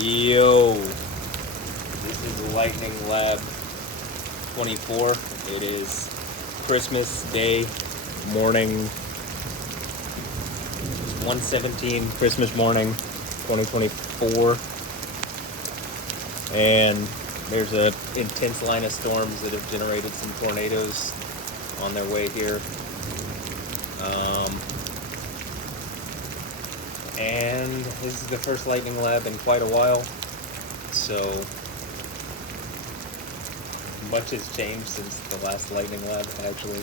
Yo, this is Lightning Lab 24. It is Christmas Day morning. It's 1:17 Christmas morning, 2024. And there's a intense line of storms that have generated some tornadoes on their way here. And this is the first Lightning Lab in quite a while, so much has changed since the last Lightning Lab, actually.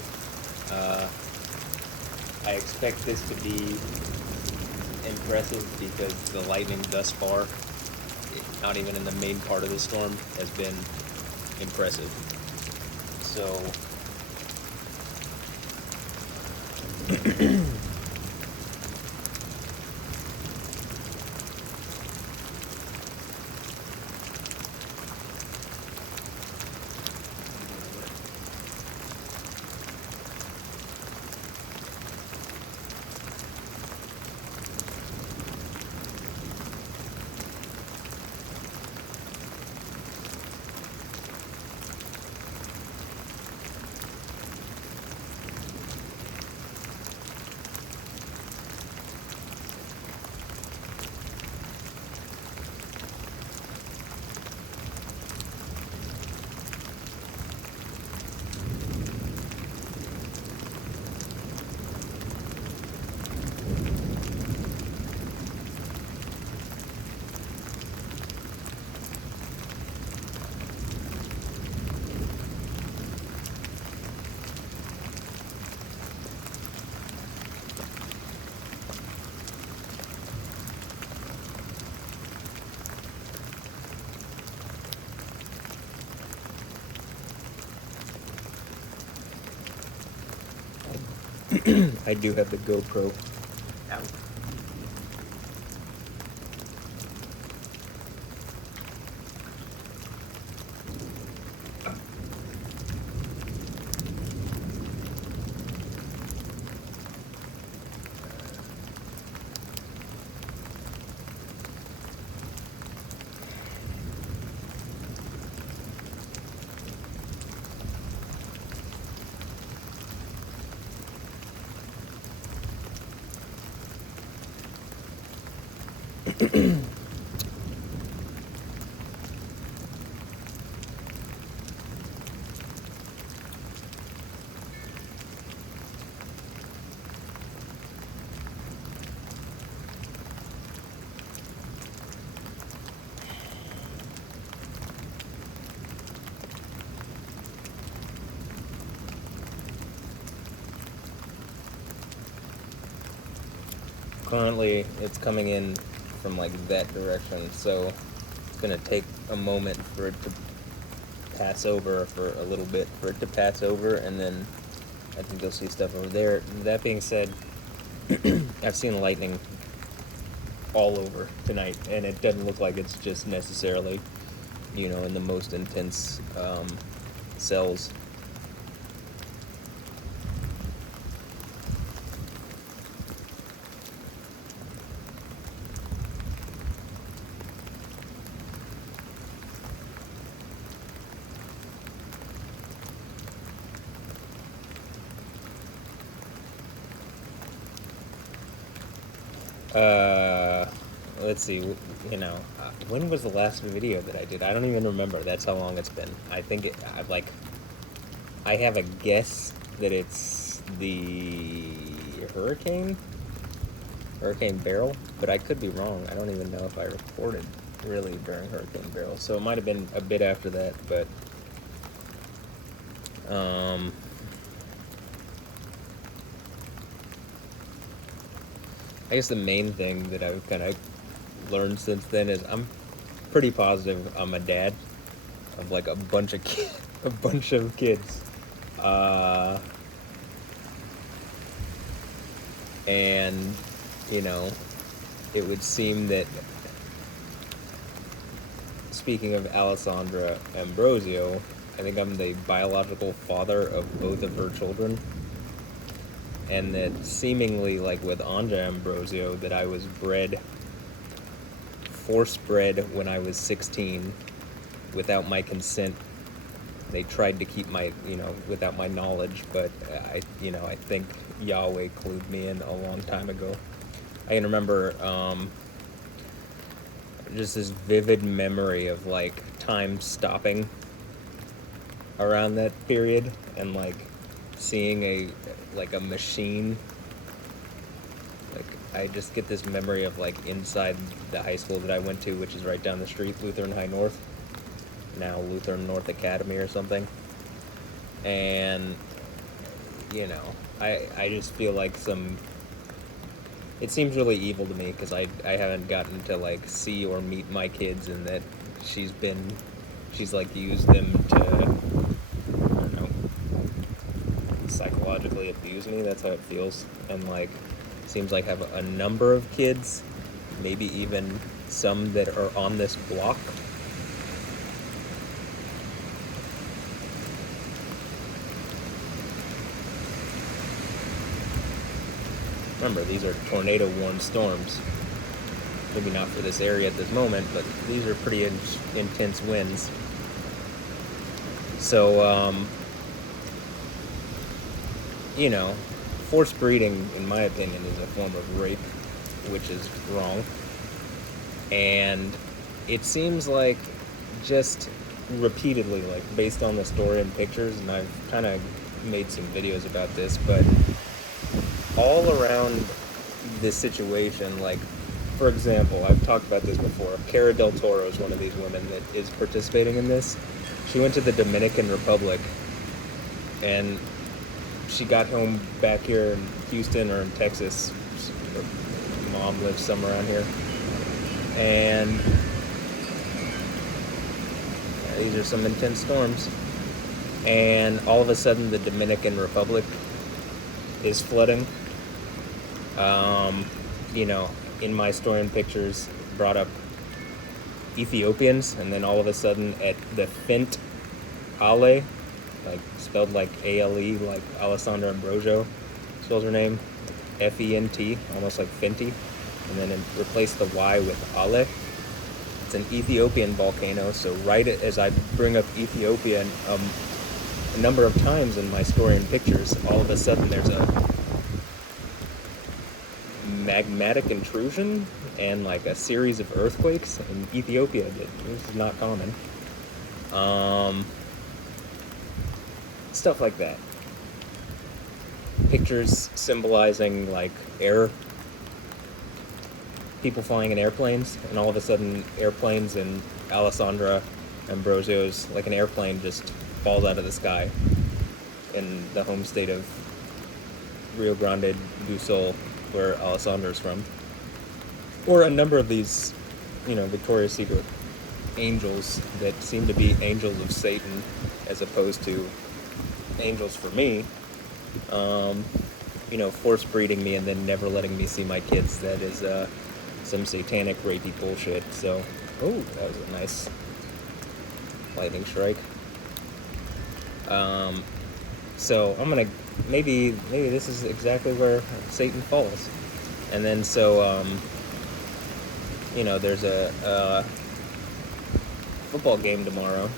I expect this to be impressive because the lightning thus far, not even in the main part of the storm, has been impressive. So I do have the GoPro out. Currently, it's coming in from like that direction, so it's gonna take a moment for it to pass over, for a little bit for it to pass over, and then I think you'll see stuff over there. That being said, I've seen lightning all over tonight, and it doesn't look like it's just necessarily, in the most intense cells. Let's see, when was the last video that I did? I don't even remember. That's how long it's been. I think I have a guess that it's the Hurricane Barrel, but I could be wrong. I don't even know if I recorded really during Hurricane Barrel, so it might have been a bit after that, but I guess the main thing that I've kind of learned since then is I'm pretty positive I'm a dad of like a bunch of kids, and it would seem that, speaking of Alessandra Ambrosio, I think I'm the biological father of both of her children. And that seemingly, like with Anja Ambrosio, that I was bred force bred when I was 16 without my consent. They tried to keep my, without my knowledge, but I think Yahweh clued me in a long time ago. I can remember just this vivid memory of like time stopping around that period, and like seeing a machine. Like, I just get this memory of like inside the high school that I went to, which is right down the street, Lutheran High North, now Lutheran North Academy or something. And I just feel like it seems really evil to me, because I haven't gotten to like see or meet my kids, and that she's like used them to, I don't know, psychologically abuse me. That's how it feels. And like, seems like have a number of kids, maybe even some that are on this block. Remember, these are tornado-warned storms. Maybe not for this area at this moment, but these are pretty intense winds. So, forced breeding, in my opinion, is a form of rape, which is wrong. And it seems like just repeatedly, like based on the story and pictures, and I've kind of made some videos about this, but all around this situation, like, for example, I've talked about this before, Cara del Toro is one of these women that is participating in this. She went to the Dominican Republic, and she got home back here in Houston or in Texas. Her mom lives somewhere around here. And these are some intense storms. And all of a sudden, the Dominican Republic is flooding. In my story and pictures, brought up Ethiopians, and then all of a sudden at the Fent Ale, like spelled like A-L-E, like Alessandra Ambrosio spells her name, F-E-N-T, almost like Fenty, and then replace the Y with Ale. It's an Ethiopian volcano, so right as I bring up Ethiopia a number of times in my story and pictures, all of a sudden there's a magmatic intrusion and like a series of earthquakes in Ethiopia. This is not common. Stuff like that. Pictures symbolizing like people flying in airplanes, and all of a sudden airplanes in Alessandra Ambrosio's, like an airplane just falls out of the sky in the home state of Rio Grande do Sul, where Alessandra's from. Or a number of these, Victoria's Secret angels that seem to be angels of Satan as opposed to angels for me, force breeding me and then never letting me see my kids. That is some satanic rapey bullshit. So, that was a nice lightning strike. So I'm gonna, maybe this is exactly where Satan falls. And then there's a football game tomorrow.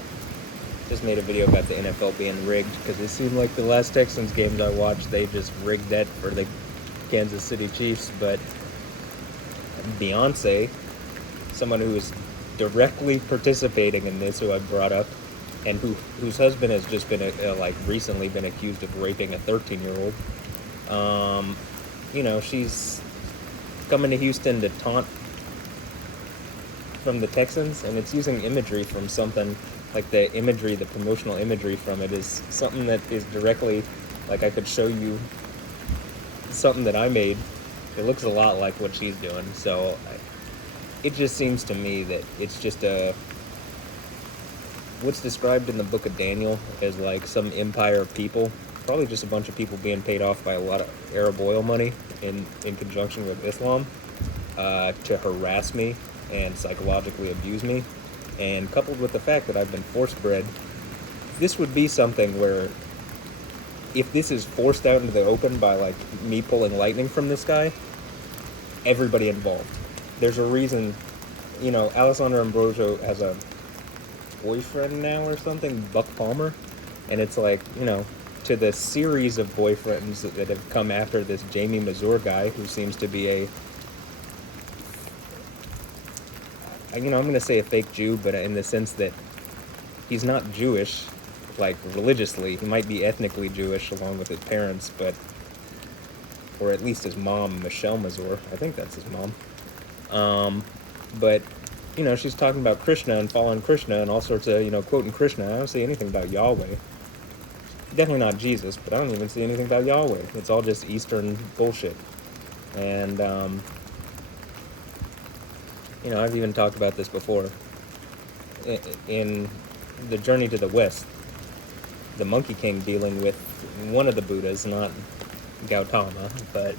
Just made a video about the NFL being rigged, because it seemed like the last Texans games I watched, they just rigged that for the Kansas City Chiefs. But Beyonce, someone who is directly participating in this, who I brought up, and whose husband has just been recently been accused of raping a 13-year-old. She's coming to Houston to taunt from the Texans, and it's using imagery from something like the promotional imagery from it is something that is directly, like, I could show you something that I made. It looks a lot like what she's doing. So it just seems to me that it's just what's described in the book of Daniel as like some empire of people, probably just a bunch of people being paid off by a lot of Arab oil money in conjunction with Islam to harass me and psychologically abuse me. And coupled with the fact that I've been force bred, this would be something where, if this is forced out into the open by like me pulling lightning from the sky, everybody involved. There's a reason you know, Alessandra Ambrosio has a boyfriend now or something, Buck Palmer, and it's like, you know, to the series of boyfriends that have come after this Jamie Mazur guy, who seems to be you know, I'm going to say a fake Jew, but in the sense that he's not Jewish, like, religiously. He might be ethnically Jewish along with his parents, but, or at least his mom, Michelle Mazur. I think that's his mom. But, you know, she's talking about Krishna and following Krishna and all sorts of, you know, quoting Krishna. I don't see anything about Yahweh. Definitely not Jesus, but I don't even see anything about Yahweh. It's all just Eastern bullshit. And, you know, I've even talked about this before. In The Journey to the West, the Monkey King dealing with one of the Buddhas, not Gautama, but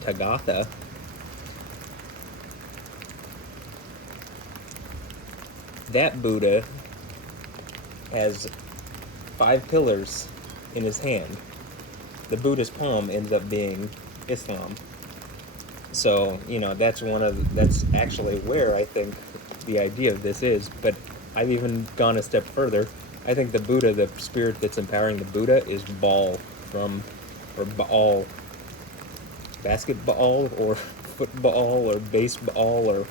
Tathagata. That Buddha has 5 pillars in his hand. The Buddha's palm ends up being Islam. So, you know, that's actually where I think the idea of this is. But I've even gone a step further. I think the Buddha, the spirit that's empowering the Buddha, is Baal or Baal, basketball, or football, or baseball, or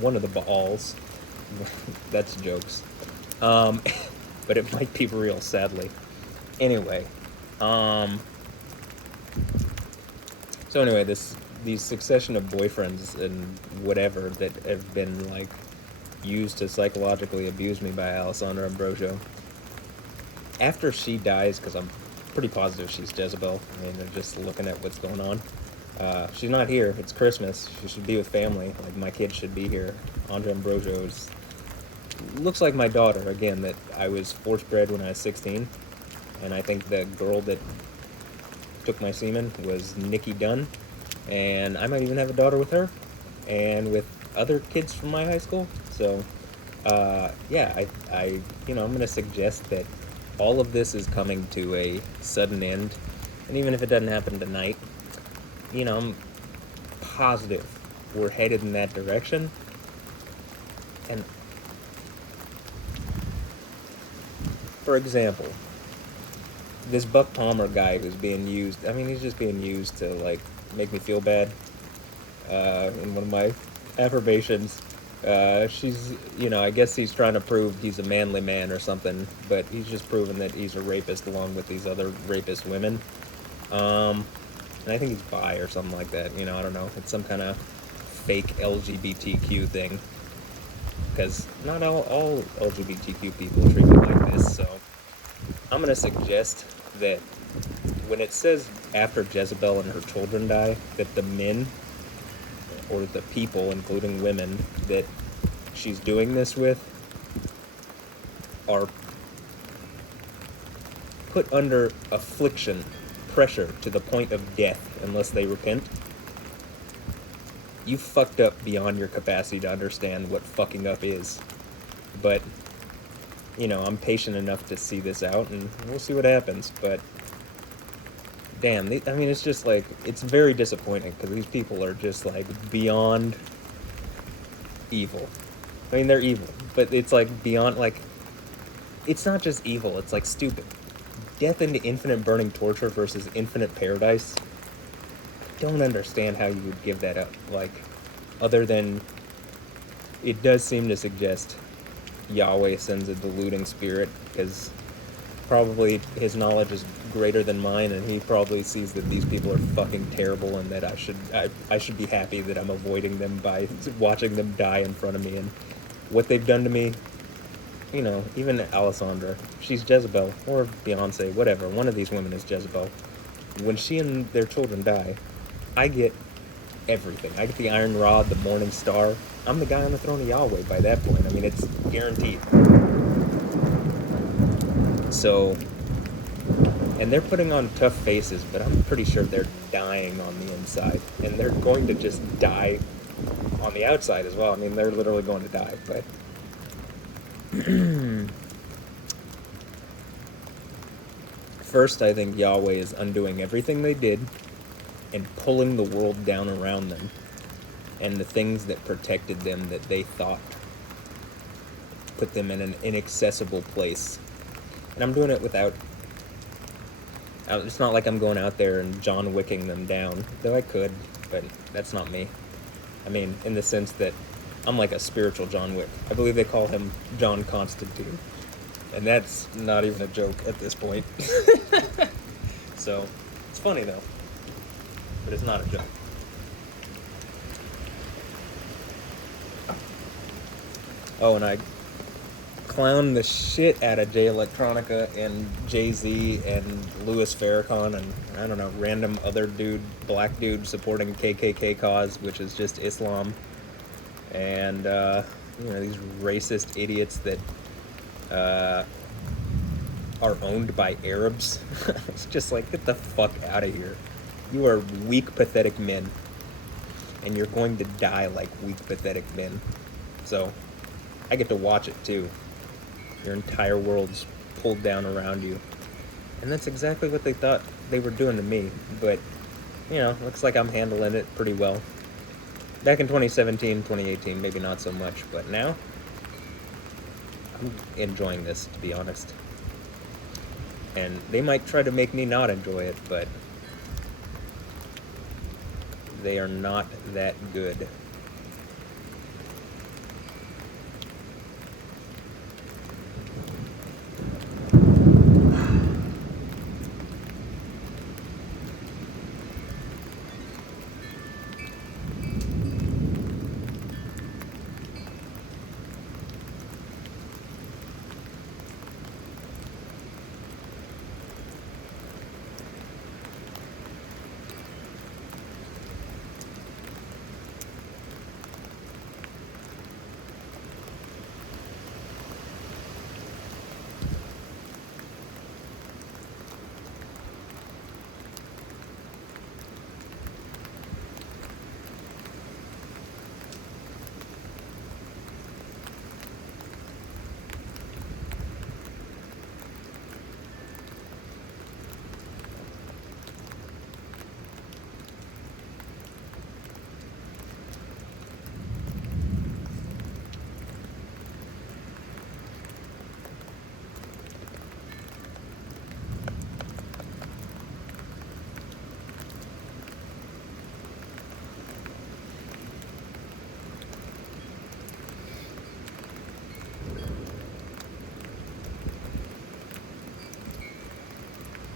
one of the Baals. That's jokes. But it might be real, sadly. Anyway, so anyway, these succession of boyfriends and whatever that have been, like, used to psychologically abuse me by Alessandra Ambrosio. After she dies, because I'm pretty positive she's Jezebel, I mean, they're just looking at what's going on. She's not here. It's Christmas. She should be with family. Like, my kids should be here. Andra Ambrosio looks like my daughter, again, that I was force bred when I was 16. And I think the girl that took my semen was Nikki Dunn. And I might even have a daughter with her. And with other kids from my high school. So, yeah, I'm going to suggest that all of this is coming to a sudden end. And even if it doesn't happen tonight, you know, I'm positive we're headed in that direction. And, for example, this Buck Palmer guy who's being used, I mean, he's just being used to, like, make me feel bad. In one of my affirmations, she's, you know, I guess he's trying to prove he's a manly man or something, but he's just proven that he's a rapist along with these other rapist women. And I think he's bi or something like that, you know, I don't know. It's some kind of fake LGBTQ thing. Because not all LGBTQ people are treated like this, so I'm going to suggest that when it says after Jezebel and her children die, that the men, or the people, including women, that she's doing this with are put under affliction, pressure, to the point of death unless they repent. You fucked up beyond your capacity to understand what fucking up is. But, you know, I'm patient enough to see this out, and we'll see what happens. But, damn, I mean, it's just like, it's very disappointing, because these people are just, like, beyond evil. I mean, they're evil, but it's, like, beyond, like, it's not just evil, it's, like, stupid. Death into infinite burning torture versus infinite paradise. I don't understand how you would give that up, like, other than it does seem to suggest Yahweh sends a deluding spirit, because probably his knowledge is greater than mine, and he probably sees that these people are fucking terrible, and that I should be happy that I'm avoiding them by watching them die in front of me. And what they've done to me, you know, even Alessandra, she's Jezebel, or Beyonce, whatever, one of these women is Jezebel. When she and their children die, I get everything. I get the iron rod, the morning star. I'm the guy on the throne of Yahweh by that point. I mean, it's guaranteed. So, and they're putting on tough faces, but I'm pretty sure they're dying on the inside. And they're going to just die on the outside as well. I mean, they're literally going to die, but first, I think Yahweh is undoing everything they did and pulling the world down around them. and the things that protected them that they thought put them in an inaccessible place. And I'm doing it without... It's not like I'm going out there and John Wicking them down, though I could, but that's not me. I mean, in the sense that I'm like a spiritual John Wick. I believe they call him John Constantine. And that's not even a joke at this point. So, it's funny though. But it's not a joke. Oh, and I clowned the shit out of Jay Electronica and Jay-Z and Louis Farrakhan and, I don't know, random other dude, black dude supporting KKK cause, which is just Islam. And, these racist idiots that are owned by Arabs. It's just like, get the fuck out of here. You are weak, pathetic men. And you're going to die like weak, pathetic men. So, I get to watch it too. Your entire world's pulled down around you. And that's exactly what they thought they were doing to me. But, looks like I'm handling it pretty well. Back in 2017, 2018, maybe not so much. But now, I'm enjoying this, to be honest. And they might try to make me not enjoy it, but they are not that good.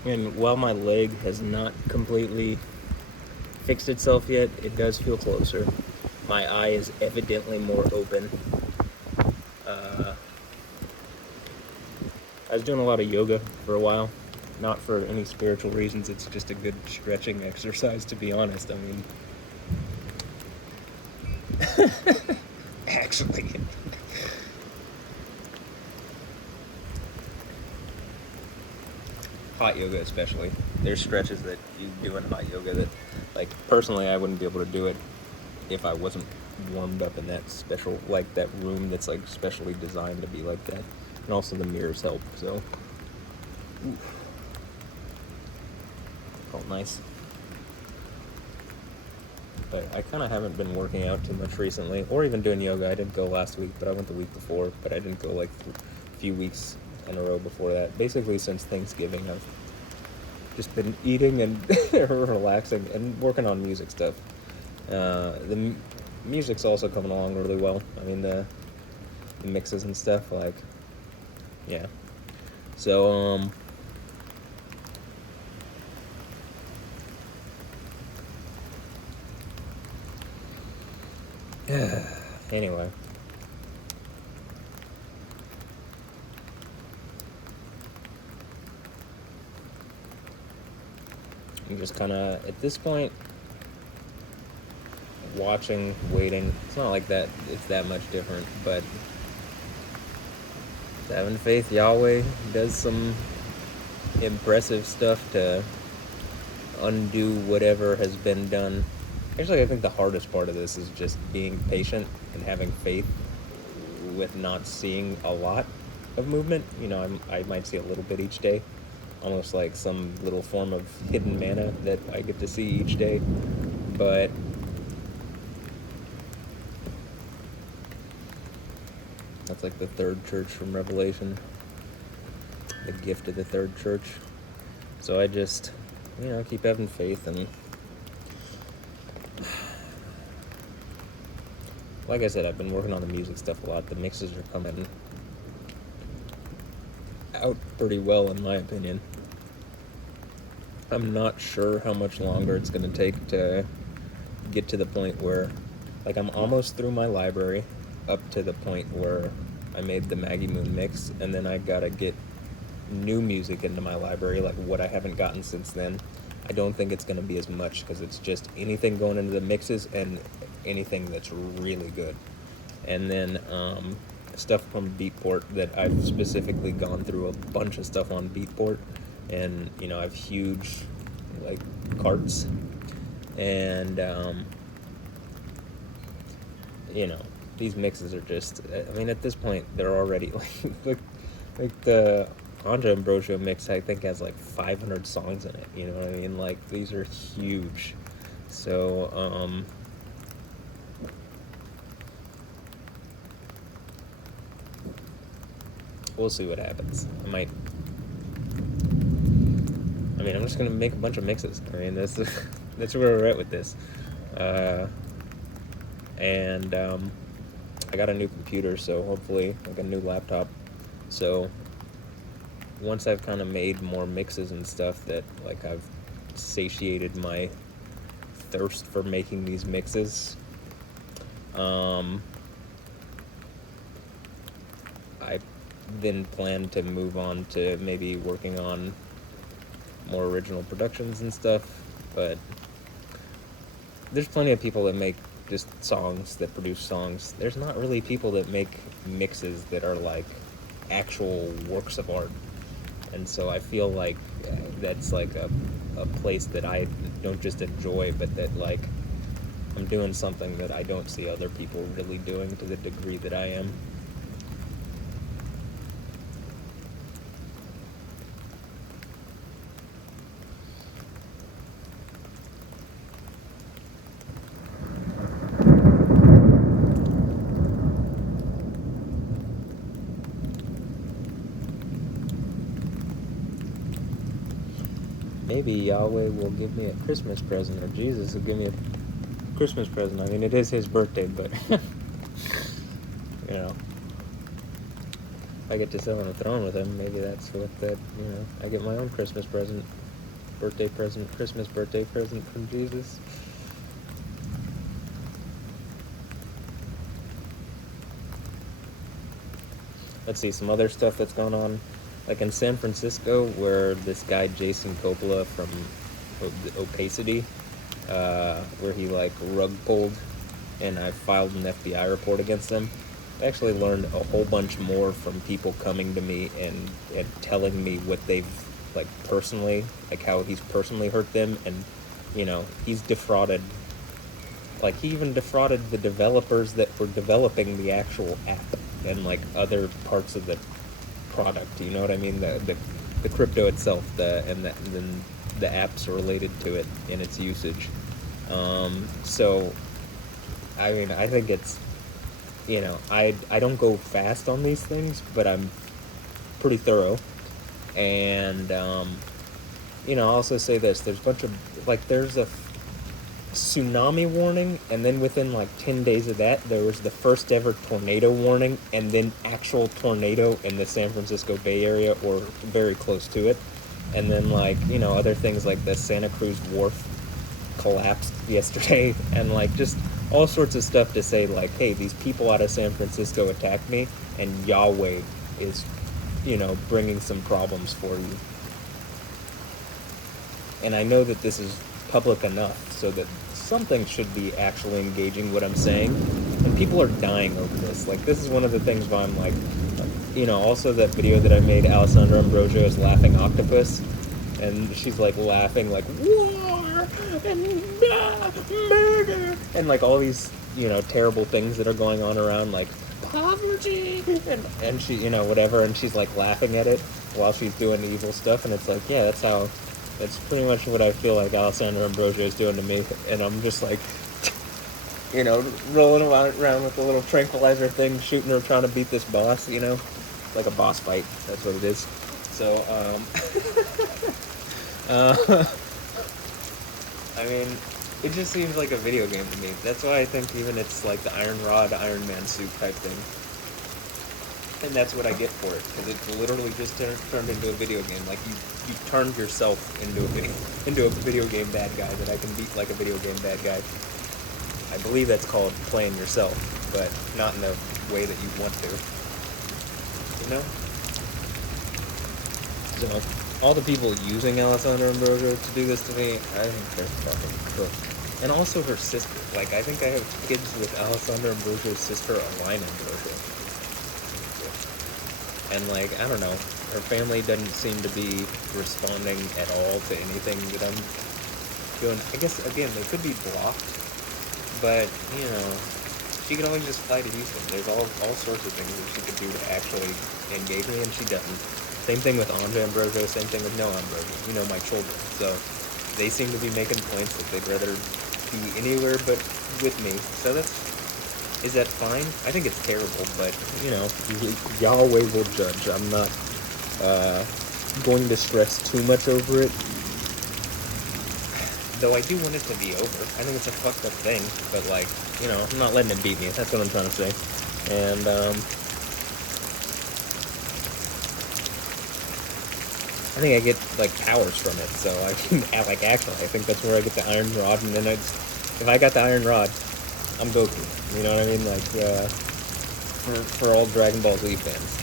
And while my leg has not completely fixed itself yet, it does feel closer. My eye is evidently more open. I was doing a lot of yoga for a while. Not for any spiritual reasons, it's just a good stretching exercise, to be honest. I mean... Actually... Hot yoga especially. There's stretches that you do in hot yoga that, like, personally I wouldn't be able to do it if I wasn't warmed up in that special, like, that room that's, like, specially designed to be like that. And also the mirrors help, so... Oof. Felt nice. But I kind of haven't been working out too much recently, or even doing yoga. I didn't go last week, but I went the week before, but I didn't go, like, a few weeks in a row before that. Basically since Thanksgiving, I've just been eating and relaxing and working on music stuff. The music's also coming along really well. I mean, the mixes and stuff, like, yeah. So, anyway. I'm just kind of, at this point, watching, waiting. It's not like that, it's that much different, but having faith Yahweh does some impressive stuff to undo whatever has been done. Actually, I think the hardest part of this is just being patient and having faith with not seeing a lot of movement. I might see a little bit each day, almost like some little form of hidden manna that I get to see each day. But That's like the third church from Revelation. The gift of the third church. So I just, keep having faith, and like I said, I've been working on the music stuff a lot. The mixes are coming out pretty well, in my opinion. I'm not sure how much longer it's going to take to get to the point where, like, I'm almost through my library up to the point where I made the Maggie Moon mix, and then I gotta get new music into my library, like what I haven't gotten since then. I don't think it's going to be as much, because it's just anything going into the mixes and anything that's really good. And then stuff from Beatport that I've specifically gone through a bunch of stuff on Beatport, and I have huge like carts, and these mixes are just, I mean, at this point they're already like the Anja Ambrosio mix, I think, has like 500 songs in it, you know what I mean? Like, these are huge. So we'll see what happens. I'm just gonna make a bunch of mixes. I mean, that's where we're at with this. And I got a new computer, so hopefully, like a new laptop. So once I've kind of made more mixes and stuff, that like I've satiated my thirst for making these mixes, I then plan to move on to maybe working on more original productions and stuff. But there's plenty of people that make just songs, that produce songs. There's not really people that make mixes that are like actual works of art. And so I feel like that's like a place that I don't just enjoy, but that like I'm doing something that I don't see other people really doing to the degree that I am. Maybe Yahweh will give me a Christmas present, or Jesus will give me a Christmas present. I mean, it is his birthday, but if I get to sit on a throne with him, maybe that's what I get my own Christmas present, Christmas birthday present from Jesus. Let's see, some other stuff that's going on. Like in San Francisco, where this guy Jason Coppola from Opacity, where he like rug pulled, and I filed an FBI report against him. I actually learned a whole bunch more from people coming to me and telling me what they've like personally, like how he's personally hurt them, and he's defrauded. Like, he even defrauded the developers that were developing the actual app and like other parts of the product, you know what I mean? The crypto itself, and then the apps related to it and its usage. So I mean, I think it's, I don't go fast on these things, but I'm pretty thorough. And I'll also say this: there's a bunch of there's a tsunami warning, and then within like 10 days of that, there was the first ever tornado warning, and then actual tornado in the San Francisco Bay Area or very close to it. And then other things like the Santa Cruz Wharf collapsed yesterday, and just all sorts of stuff to say hey, these people out of San Francisco attacked me, and Yahweh is bringing some problems for you. And I know that this is public enough so that something should be actually engaging what I'm saying, and people are dying over this. This is one of the things why I'm also that video that I made, Alessandra Ambrosio is laughing octopus, and she's laughing war and murder and all these terrible things that are going on around, poverty and she whatever, and she's laughing at it while she's doing evil stuff, and it's yeah, that's pretty much what I feel like Alessandra Ambrosio is doing to me, and I'm just you know, rolling around with the little tranquilizer thing, shooting her, trying to beat this boss, you know, like a boss fight. That's what it is. So, I mean, it just seems like a video game to me. That's why I think even it's like the Iron Rod, Iron Man suit type thing. And that's what I get for it, because it's literally just turned into a video game. Like you turned yourself into a video game bad guy that I can beat like a video game bad guy. I believe that's called playing yourself, but not in the way that you want to. You know? So, all the people using Alessandra Ambrosio to do this to me, I think they're fucking cooked. And also her sister. Like, I think I have kids with Alessandra Ambrosio's sister, Alina Ambrosio. And, like, I don't know, her family doesn't seem to be responding at all to anything that I'm doing. I guess, again, they could be blocked, but, you know, she could always just fly to Houston. There's all sorts of things that she could do to actually engage me, and she doesn't. Same thing with Andre Ambrosio, same thing with Noah Ambrosio, you know, my children. So they seem to be making points that they'd rather be anywhere but with me. So is that fine? I think it's terrible, but, you know, Yahweh will judge. I'm not going to stress too much over it. Though I do want it to be over. I think it's a fucked up thing, but, like, you know, I'm not letting it beat me. That's what I'm trying to say. And, I think I get, like, powers from it, so I can, like, actually, I think that's where I get the Iron Rod, and then if I got the Iron Rod, I'm Goku. You know what I mean? Like, for all Dragon Ball Z fans.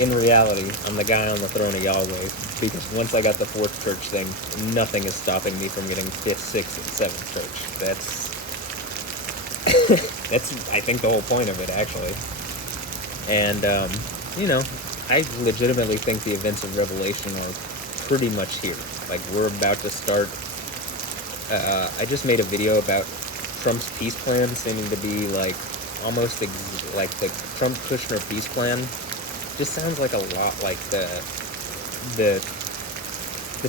In reality, I'm the guy on the throne of Yahweh, because once I got the 4th church thing, nothing is stopping me from getting 5th, 6th, and 7th church. That's, I think, the whole point of it, actually. And, you know, I legitimately think the events of Revelation are pretty much here. Like, we're about to start. I just made a video about Trump's peace plan seeming to be, like, almost like the Trump-Kushner peace plan. Just sounds like a lot like the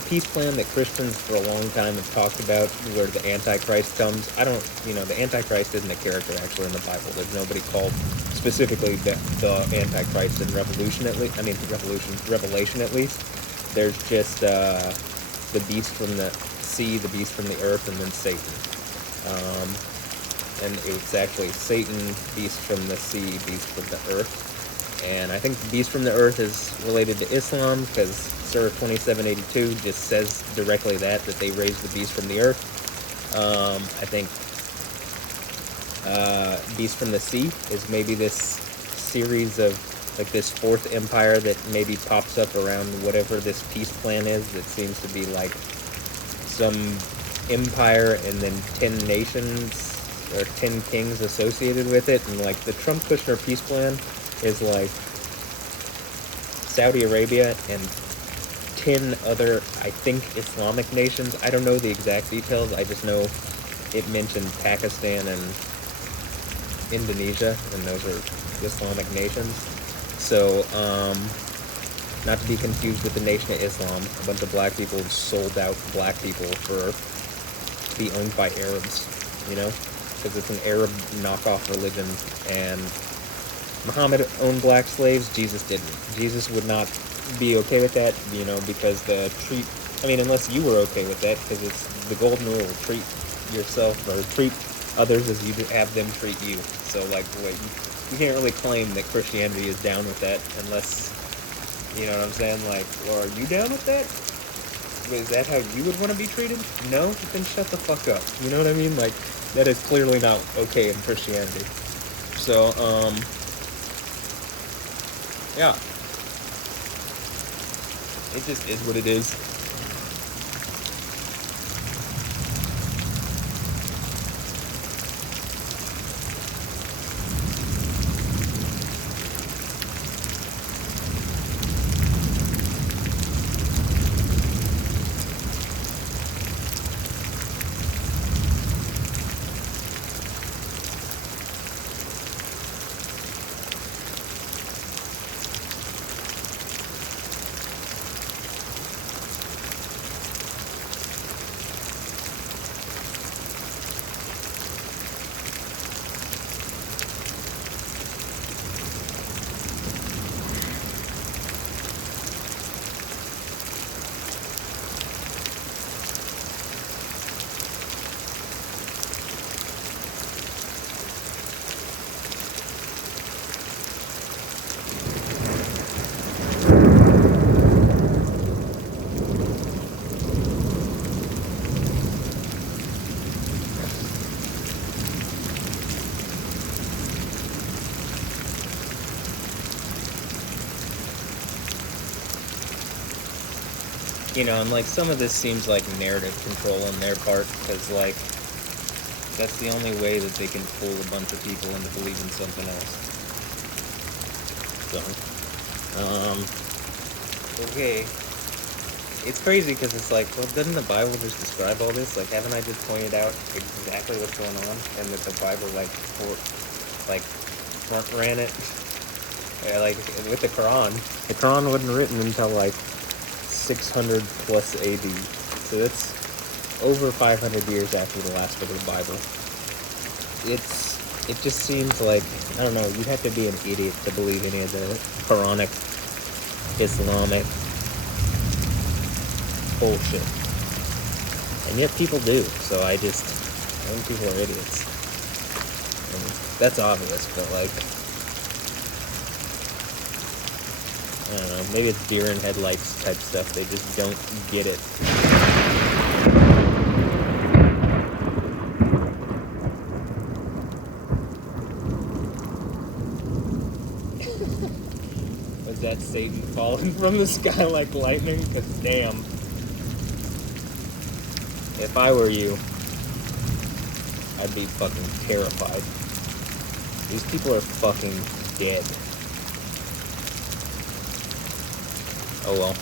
peace plan that Christians for a long time have talked about, where the Antichrist comes. The Antichrist isn't a character actually in the Bible. There's nobody called specifically the Antichrist in Revelation at least. There's just the beast from the sea, the beast from the earth, and then Satan. And it's actually Satan, beast from the sea, beast from the earth. And I think the beast from the earth is related to Islam, because Surah 2782 just says directly that they raised the beast from the earth. I think beast from the sea is maybe this series of, like, this 4th empire that maybe pops up around whatever this peace plan is. That seems to be like some empire and then 10 nations or 10 kings associated with it. And, like, the Trump-Kushner peace plan is like Saudi Arabia and 10 other, I think, Islamic nations. I don't know the exact details. I just know it mentioned Pakistan and Indonesia, and those are Islamic nations. So, not to be confused with the Nation of Islam. A bunch of black people sold out black people to be owned by Arabs, you know? Because it's an Arab knockoff religion, and Muhammad owned black slaves, Jesus didn't. Jesus would not be okay with that, you know, because unless you were okay with that, because it's the golden rule, treat yourself, or treat others as you have them treat you. So, like, you can't really claim that Christianity is down with that, unless, you know what I'm saying, like, well, are you down with that? Is that how you would want to be treated? No? Then shut the fuck up. You know what I mean? Like, that is clearly not okay in Christianity. So, yeah. It just is what it is. You know, and like some of this seems like narrative control on their part, because like that's the only way that they can fool a bunch of people into believing something else. So, okay. It's crazy because it's like, well, doesn't the Bible just describe all this? Like, haven't I just pointed out exactly what's going on, and that the Bible front ran it? Yeah, like with the Quran wasn't written until like 600 plus AD, so that's over 500 years after the last book of the Bible. It just seems like, I don't know, you'd have to be an idiot to believe any of the Quranic, Islamic bullshit. And yet people do, so I think people are idiots. And that's obvious, but like, I don't know, maybe it's deer in headlights type stuff, they just don't get it. Was that Satan falling from the sky like lightning? Because damn. If I were you, I'd be fucking terrified. These people are fucking dead. Oh well.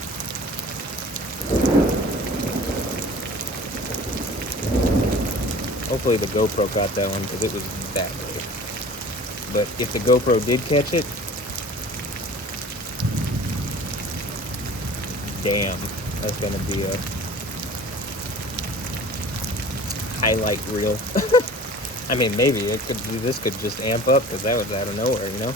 Hopefully the GoPro caught that one, because it was that way. But if the GoPro did catch it, damn, that's gonna be a highlight reel. I mean, maybe this could just amp up, because that was out of nowhere, you know?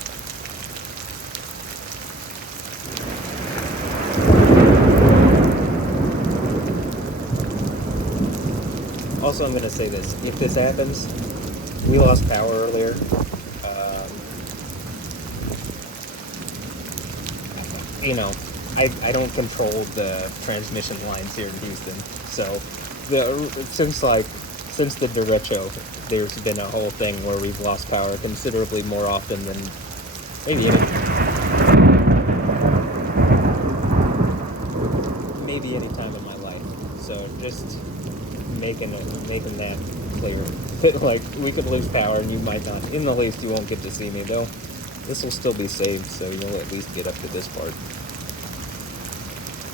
Also, I'm gonna say this: if this happens, we lost power earlier. You know, I don't control the transmission lines here in Houston, so since the derecho, there's been a whole thing where we've lost power considerably more often than maybe any time in my life. So just making that clear. That, like, we could lose power and you might not. In the least, you won't get to see me, though. This will still be saved, so you'll at least get up to this part.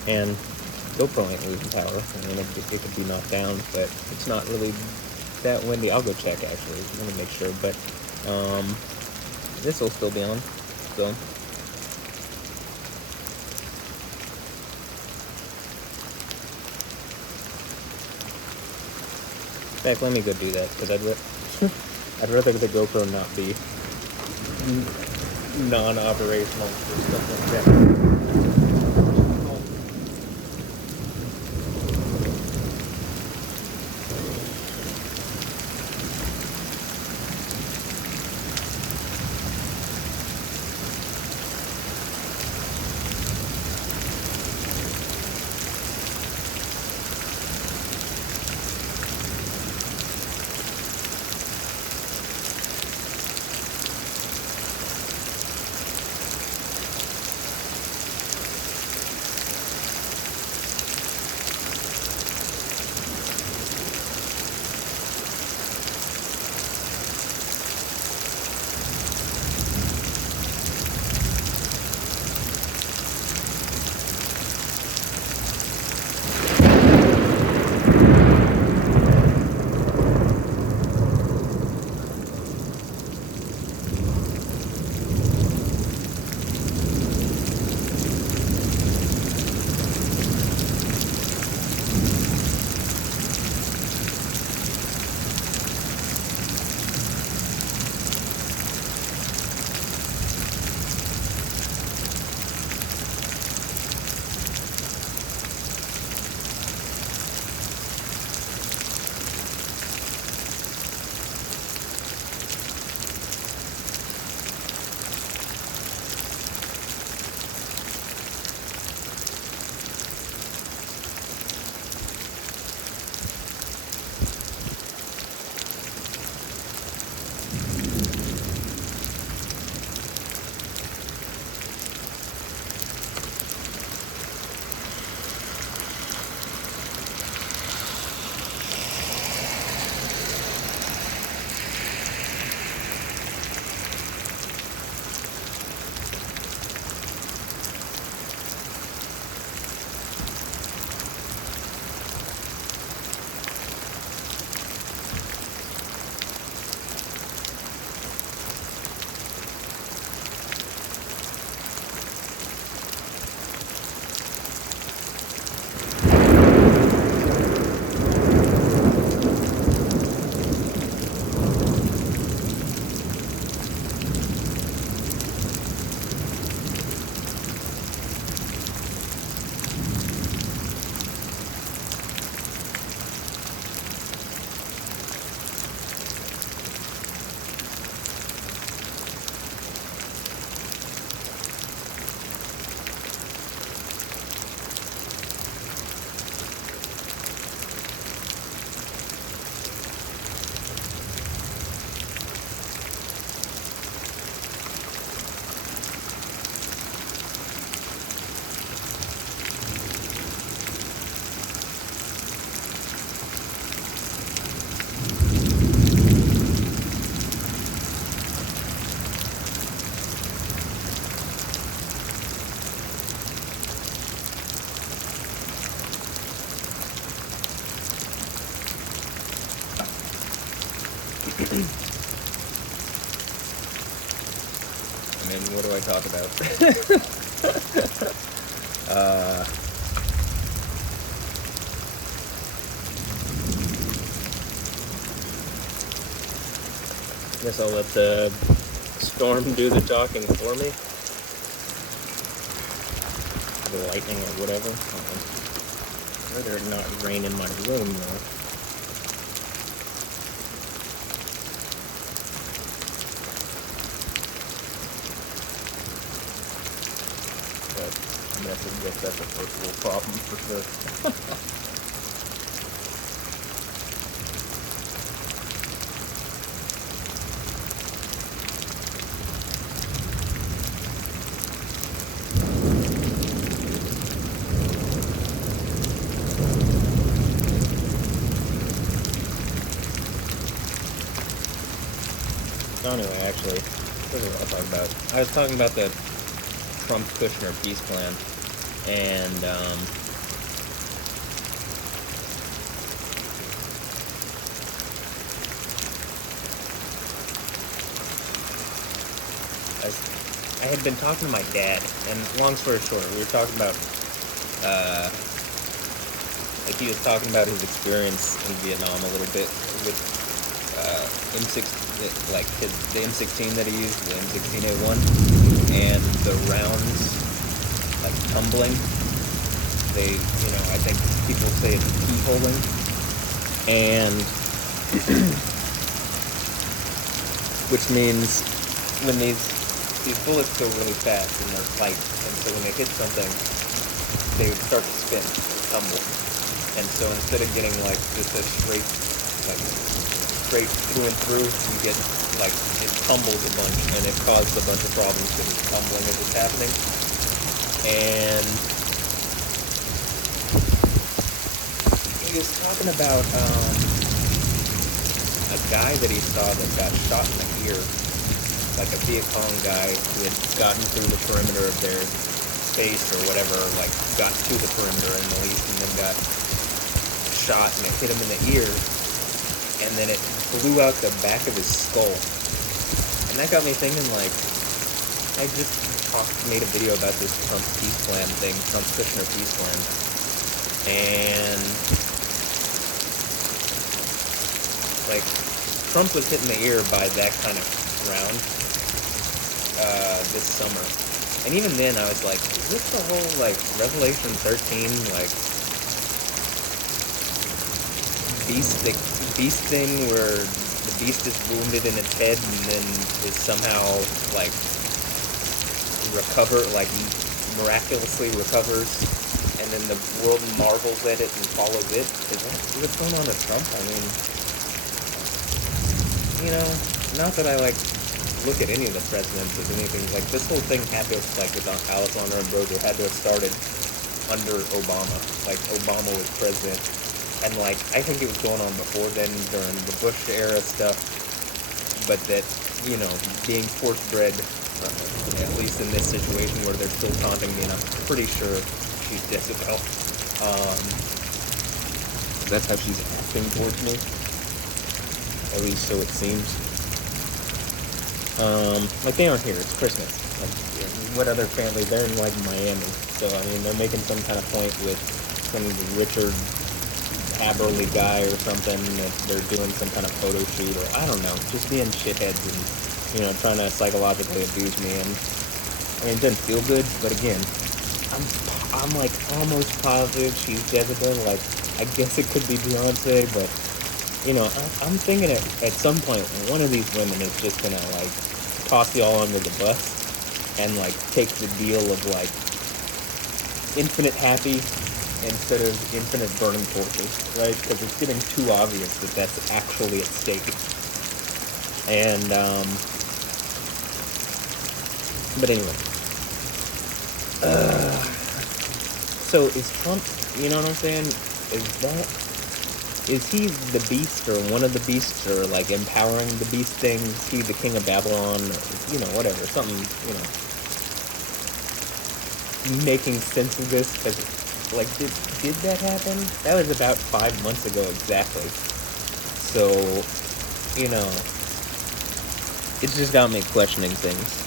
And GoPro ain't losing power. I mean, it could be knocked down, but it's not really that windy. I'll go check, actually. I'm gonna make sure, but this will still be on, so. In fact, let me go do that, because I'd rather the GoPro not be non-operational or stuff like that. mean, what do I talk about? Guess I'll let the storm do the talking for me. The lightning or whatever. I'd rather it not rain in my room though. But I guess that's a first world problem for sure. So anyway, actually, what was I talking about? I was talking about the Trump-Kushner peace plan, and I had been talking to my dad, and long story short, we were talking about, like he was talking about his experience in Vietnam a little bit with M6, like the M16 that he used, the M16A1, and the rounds, like tumbling. They, I think people say it's keyholing, and which means when these bullets go really fast and they're light, and so when they hit something, they start to spin, tumble, and so instead of getting like just a straight through and through, you get like it tumbles a bunch, and it causes a bunch of problems because it's tumbling as it's happening. And he was talking about a guy that he saw that got shot in the ear, like a Viet Cong guy who had gotten through the perimeter of their space or whatever, like got to the perimeter in the least, and then got shot, and it hit him in the ear, and then it blew out the back of his skull. And that got me thinking, like, I just made a video about this Trump peace plan thing, Trump-Kushner peace plan, and like, Trump was hit in the ear by that kind of round this summer. And even then I was like, is this the whole, like, Revelation 13, like, beast thing where the beast is wounded in its head and then is somehow, like, miraculously recovers, and then the world marvels at it and follows it? Is that what's going on with Trump? I mean, not that I, like, look at any of the presidents as anything, like, this whole thing had to have, like, with Alessandro and Broder, had to have started under Obama. Like, Obama was president, and, like, I think it was going on before then, during the Bush era stuff, but that, being force bred, at least in this situation where they're still taunting me, and I'm pretty sure she's Jezebel. That's how she's acting towards me, at least so it seems. Like, they aren't here, it's Christmas. Like, what other family? They're in, like, Miami, so, I mean, they're making some kind of point with some Richard Haberly guy or something, that they're doing some kind of photo shoot, or I don't know, just being shitheads and, trying to psychologically abuse me, and, I mean, it doesn't feel good, but again, I'm like, almost positive she's Jezebel. Like, I guess it could be Beyonce, but, I'm thinking at some point, one of these women is just gonna, like, toss y'all under the bus, and, like, take the deal of, like, infinite happy instead of infinite burning torches, right? Because it's getting too obvious that that's actually at stake. And, but anyway. So is Trump, you know what I'm saying? Is he the beast, or one of the beasts, or, like, empowering the beast things? Is he the king of Babylon, or, whatever, something, making sense of this? Because, like, did that happen? That was about 5 months ago exactly. So, it's just got me questioning things.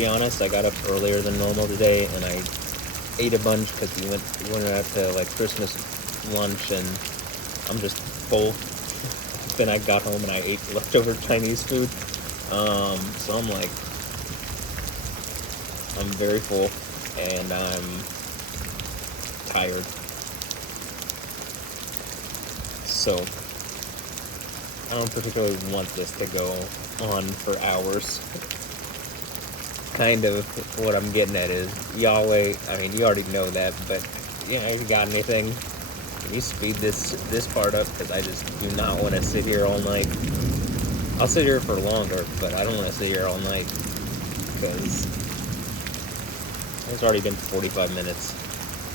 be honest, I got up earlier than normal today, and I ate a bunch because we went out to like Christmas lunch, and I'm just full. Then I got home and I ate leftover Chinese food. So I'm like, I'm very full, and I'm tired. So I don't particularly want this to go on for hours. Kind of what I'm getting at is, Yahweh, I mean, you already know that, but yeah, you got anything? Can you speed this part up? Because I just do not want to sit here all night. I'll sit here for longer, but I don't want to sit here all night, because it's already been 45 minutes.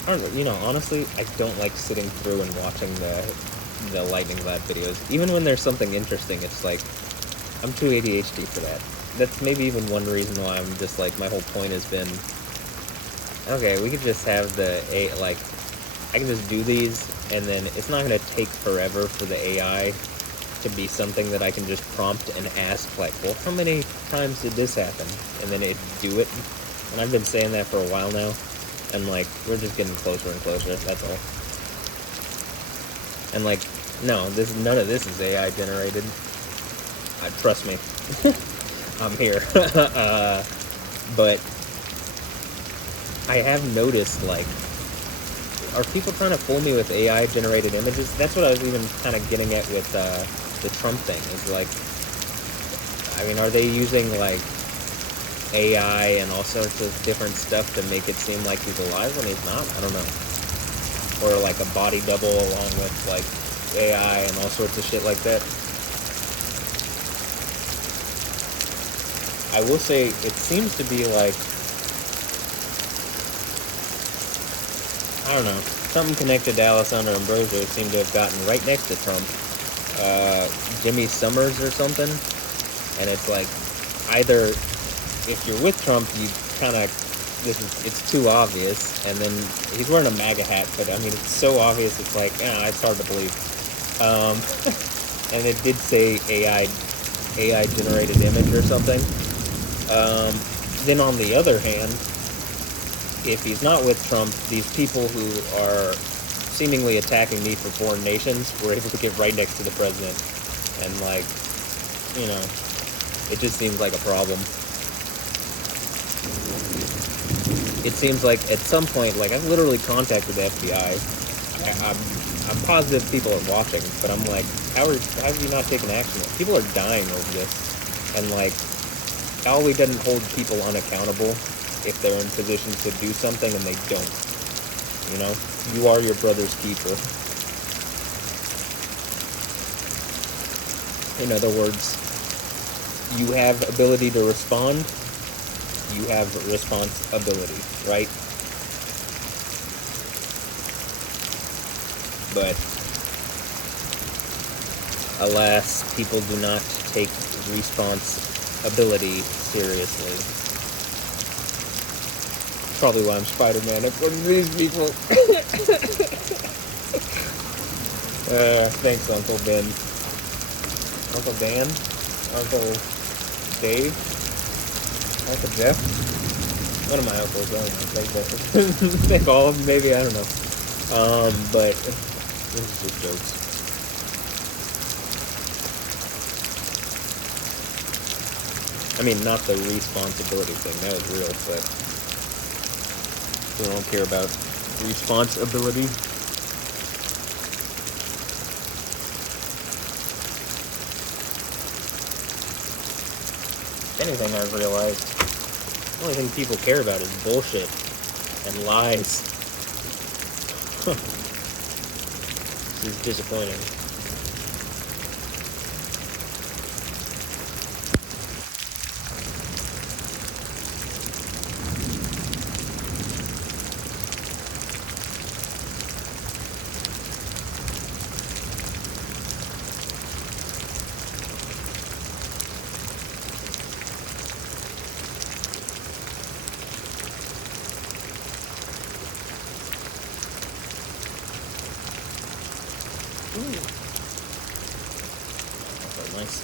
I don't, honestly, I don't like sitting through and watching the lightning lab videos. Even when there's something interesting, it's like, I'm too ADHD for that. That's maybe even one reason why I'm just like, my whole point has been, okay, we could just have I can just do these, and then it's not going to take forever for the AI to be something that I can just prompt and ask, like, well, how many times did this happen? And then it do it. And I've been saying that for a while now, and like, we're just getting closer and closer, that's all. And like, no, none of this is AI generated. Trust me. I'm here. But I have noticed, like, are people trying to fool me with AI generated images? That's what I was even kind of getting at with the Trump thing. Is like, I mean, are they using like AI and all sorts of different stuff to make it seem like he's alive when he's not? I don't know. Or like a body double along with like AI and all sorts of shit like that. I will say, it seems to be like, I don't know, something connected to Alessandro Ambrosio seemed to have gotten right next to Trump. Jimmy Summers or something. And it's like, either if you're with Trump, you kind of, it's too obvious. And then he's wearing a MAGA hat, but I mean, it's so obvious, it's like, it's hard to believe. And it did say AI generated image or something. Then on the other hand, if he's not with Trump, these people who are seemingly attacking me for foreign nations were able to get right next to the president. And like, it just seems like a problem. It seems like at some point, like, I've literally contacted the FBI. I'm positive people are watching, but I'm like, how have you not taken action? People are dying over this. And like, Yahweh doesn't hold people unaccountable if they're in positions to do something and they don't. You are your brother's keeper. In other words, you have ability to respond, you have responsibility, right? But alas, people do not take responsibility seriously. Probably why I'm Spider-Man in front of these people. Thanks, Uncle Ben. Uncle Dan? Uncle Dave? Uncle Jeff? One of my uncles, I don't know. Think all of them, maybe, I don't know. But this is just jokes. I mean, not the responsibility thing, that was real, but we don't care about responsibility. If anything, I've realized the only thing people care about is bullshit and lies. This is disappointing. Nice.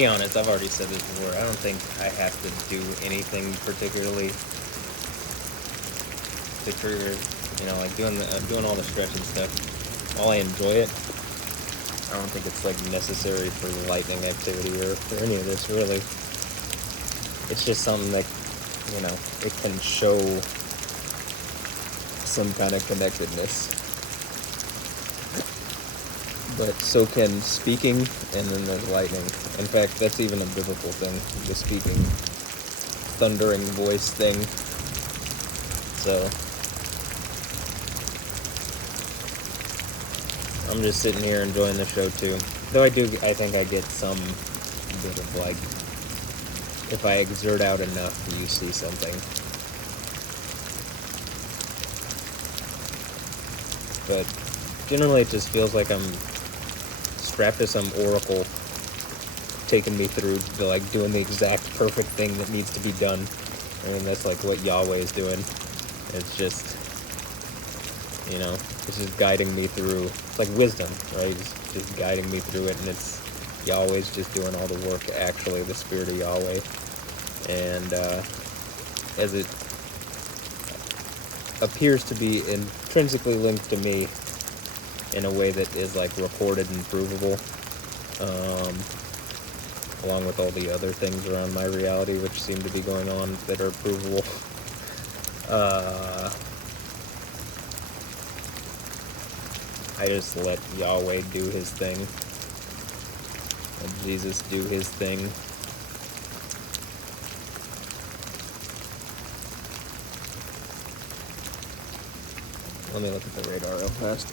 be honest, I've already said this before. I don't think I have to do anything particularly to trigger, like doing all the stretching stuff. While I enjoy it, I don't think it's like necessary for the lightning activity or for any of this really. It's just something that, it can show some kind of connectedness. But so can speaking, and then there's lightning. In fact, that's even a biblical thing, the speaking, thundering voice thing. So I'm just sitting here enjoying the show too. Though I think I get some bit of like, if I exert out enough, you see something. But generally it just feels like I'm strapped to some oracle taking me through to like doing the exact perfect thing that needs to be done. And that's like what Yahweh is doing. It's just, it's just guiding me through. It's like wisdom, right? It's just guiding me through it, and it's Yahweh's just doing all the work, actually, the Spirit of Yahweh. And as it appears to be intrinsically linked to me in a way that is like recorded and provable, along with all the other things around my reality which seem to be going on that are provable. I just let Yahweh do his thing. Let Jesus do his thing. Let me look at the radar real fast.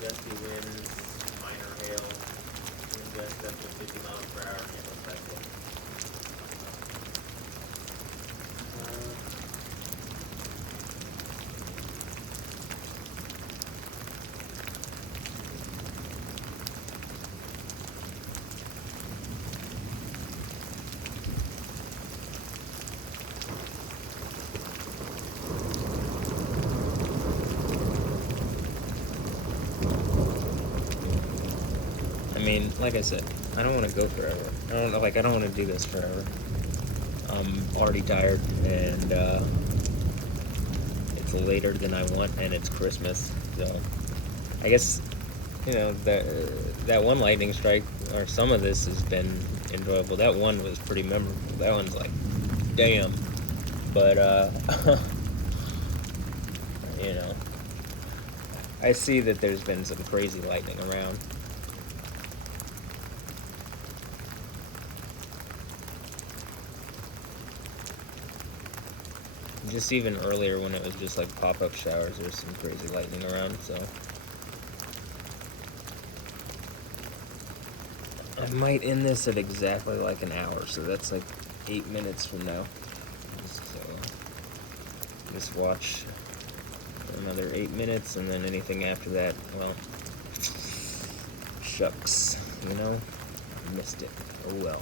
Gusty winds, minor hail, wind gusts up to 50 miles per hour, and it looks like it. I mean, like I said, I don't want to go forever. I don't want to do this forever. I'm already tired, and it's later than I want, and it's Christmas. So, I guess, that one lightning strike, or some of this has been enjoyable. That one was pretty memorable. That one's like, damn. But, I see that there's been some crazy lightning around. Just even earlier when it was just like pop-up showers, there's some crazy lightning around, so I might end this at exactly like an hour, so that's like 8 minutes from now. So just watch for another 8 minutes, and then anything after that, well, shucks, missed it. Oh well.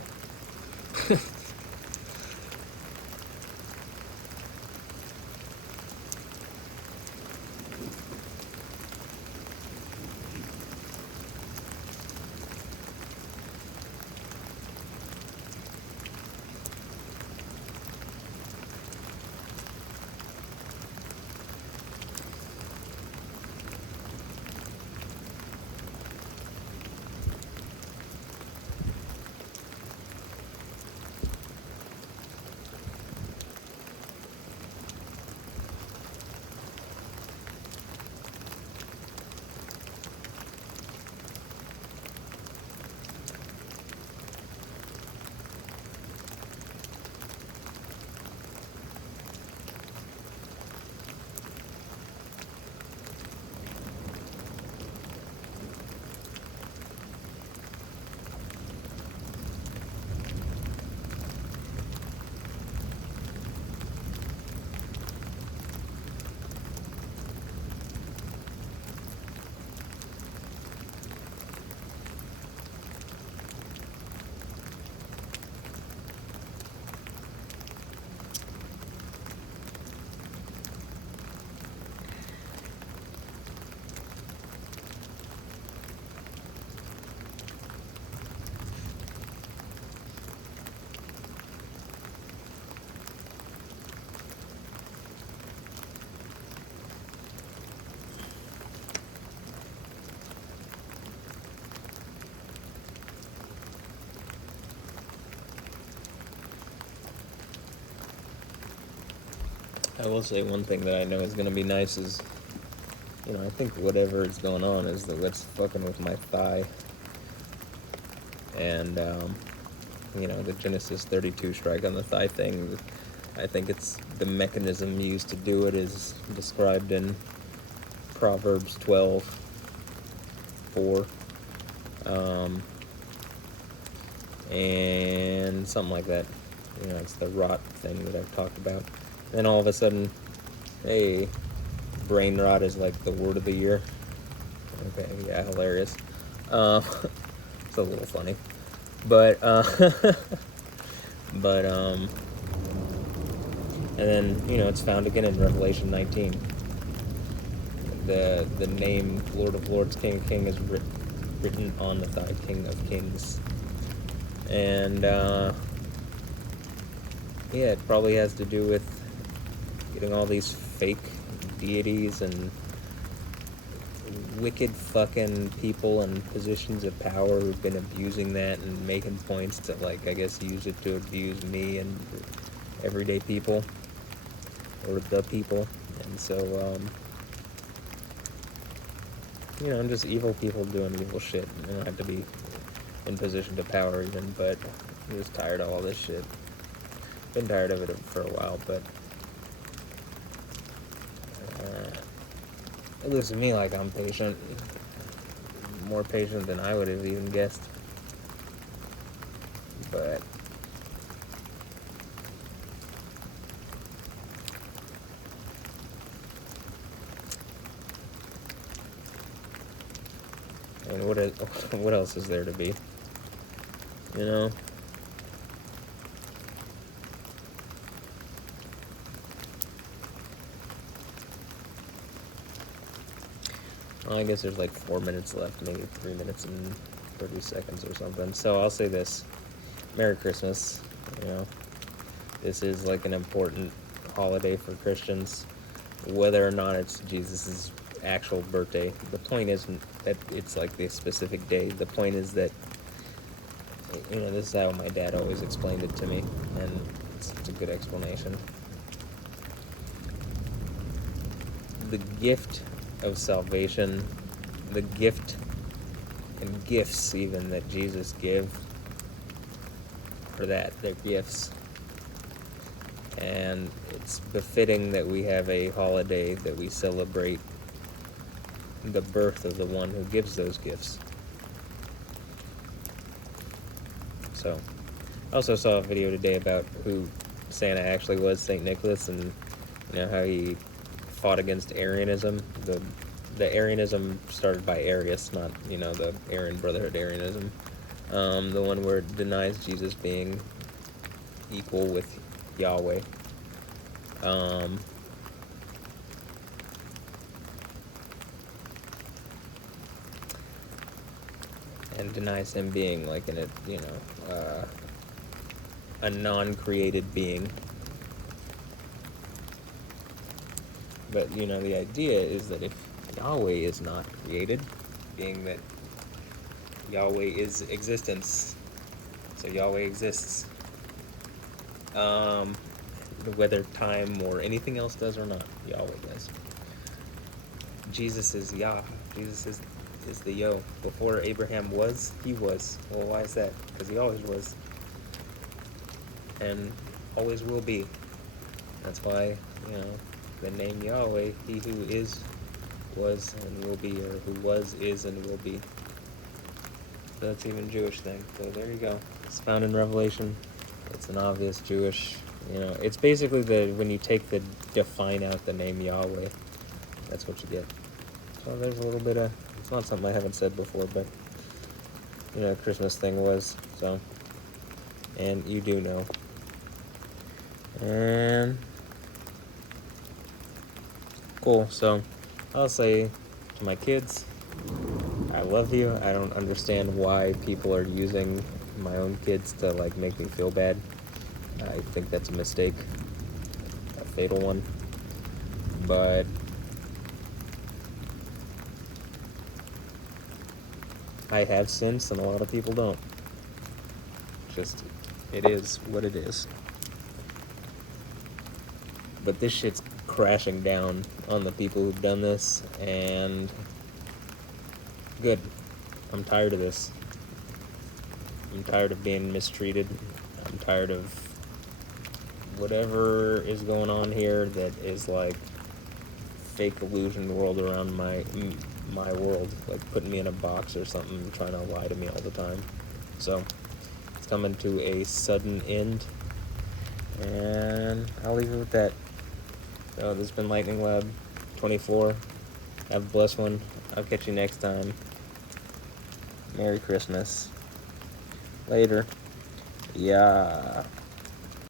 I will say one thing that I know is going to be nice is, I think whatever is going on is that it's fucking with my thigh. And, the Genesis 32 strike on the thigh thing, I think it's the mechanism used to do it is described in Proverbs 12:4, and something like that. It's the rot thing that I've talked about. Then all of a sudden, hey, brain rot is like the word of the year. Okay, yeah, hilarious. It's a little funny, but and then it's found again in Revelation 19. The name Lord of Lords, King of Kings is written on the thigh, King of Kings, and yeah, it probably has to do with getting all these fake deities and wicked fucking people in positions of power who've been abusing that and making points to, like, I guess use it to abuse me and everyday people, or the people. And so just evil people doing evil shit. You don't have to be in position to power even, but I'm just tired of all this shit. Been tired of it for a while, but it looks to me like I'm patient. More patient than I would have even guessed. But I mean, what else is there to be? Well, I guess there's like 4 minutes left, maybe 3 minutes and 30 seconds or something. So I'll say this: Merry Christmas. This is like an important holiday for Christians, whether or not it's Jesus' actual birthday. The point isn't that it's like the specific day. The point is that, this is how my dad always explained it to me, and it's a good explanation. The gift of salvation, the gift and gifts even that Jesus give, they're gifts. And it's befitting that we have a holiday that we celebrate the birth of the one who gives those gifts. So, I also saw a video today about who Santa actually was, St. Nicholas, and how he fought against Arianism. The Arianism started by Arius, not the Aryan Brotherhood Arianism. The one where it denies Jesus being equal with Yahweh. And denies him being like a non-created being. But the idea is that if Yahweh is not created, being that Yahweh is existence, so Yahweh exists, whether time or anything else does or not, Yahweh does. Jesus is Yah. Jesus is the Yo. Before Abraham was, he was. Well, why is that? Because he always was. And always will be. That's why, the name Yahweh, he who is, was, and will be, or who was, is, and will be. So that's even a Jewish thing. So there you go. It's found in Revelation. It's an obvious Jewish, it's basically when you take define out the name Yahweh, that's what you get. So there's a little bit of, it's not something I haven't said before, but, Christmas thing was, so, and you do know. And cool. So I'll say to my kids, I love you. I don't understand why people are using my own kids to make me feel bad. I think that's a mistake, a fatal one. But I have sins and a lot of people don't. Just, it is what it is. But this shit's crashing down on the people who've done this, and good. I'm tired of this. I'm tired of being mistreated. I'm tired of whatever is going on here that is like fake illusion world around my world, like putting me in a box or something, trying to lie to me all the time. So it's coming to a sudden end, and I'll leave it with that. So this has been Lightning Lab 24. Have a blessed one. I'll catch you next time. Merry Christmas. Later. Yeah.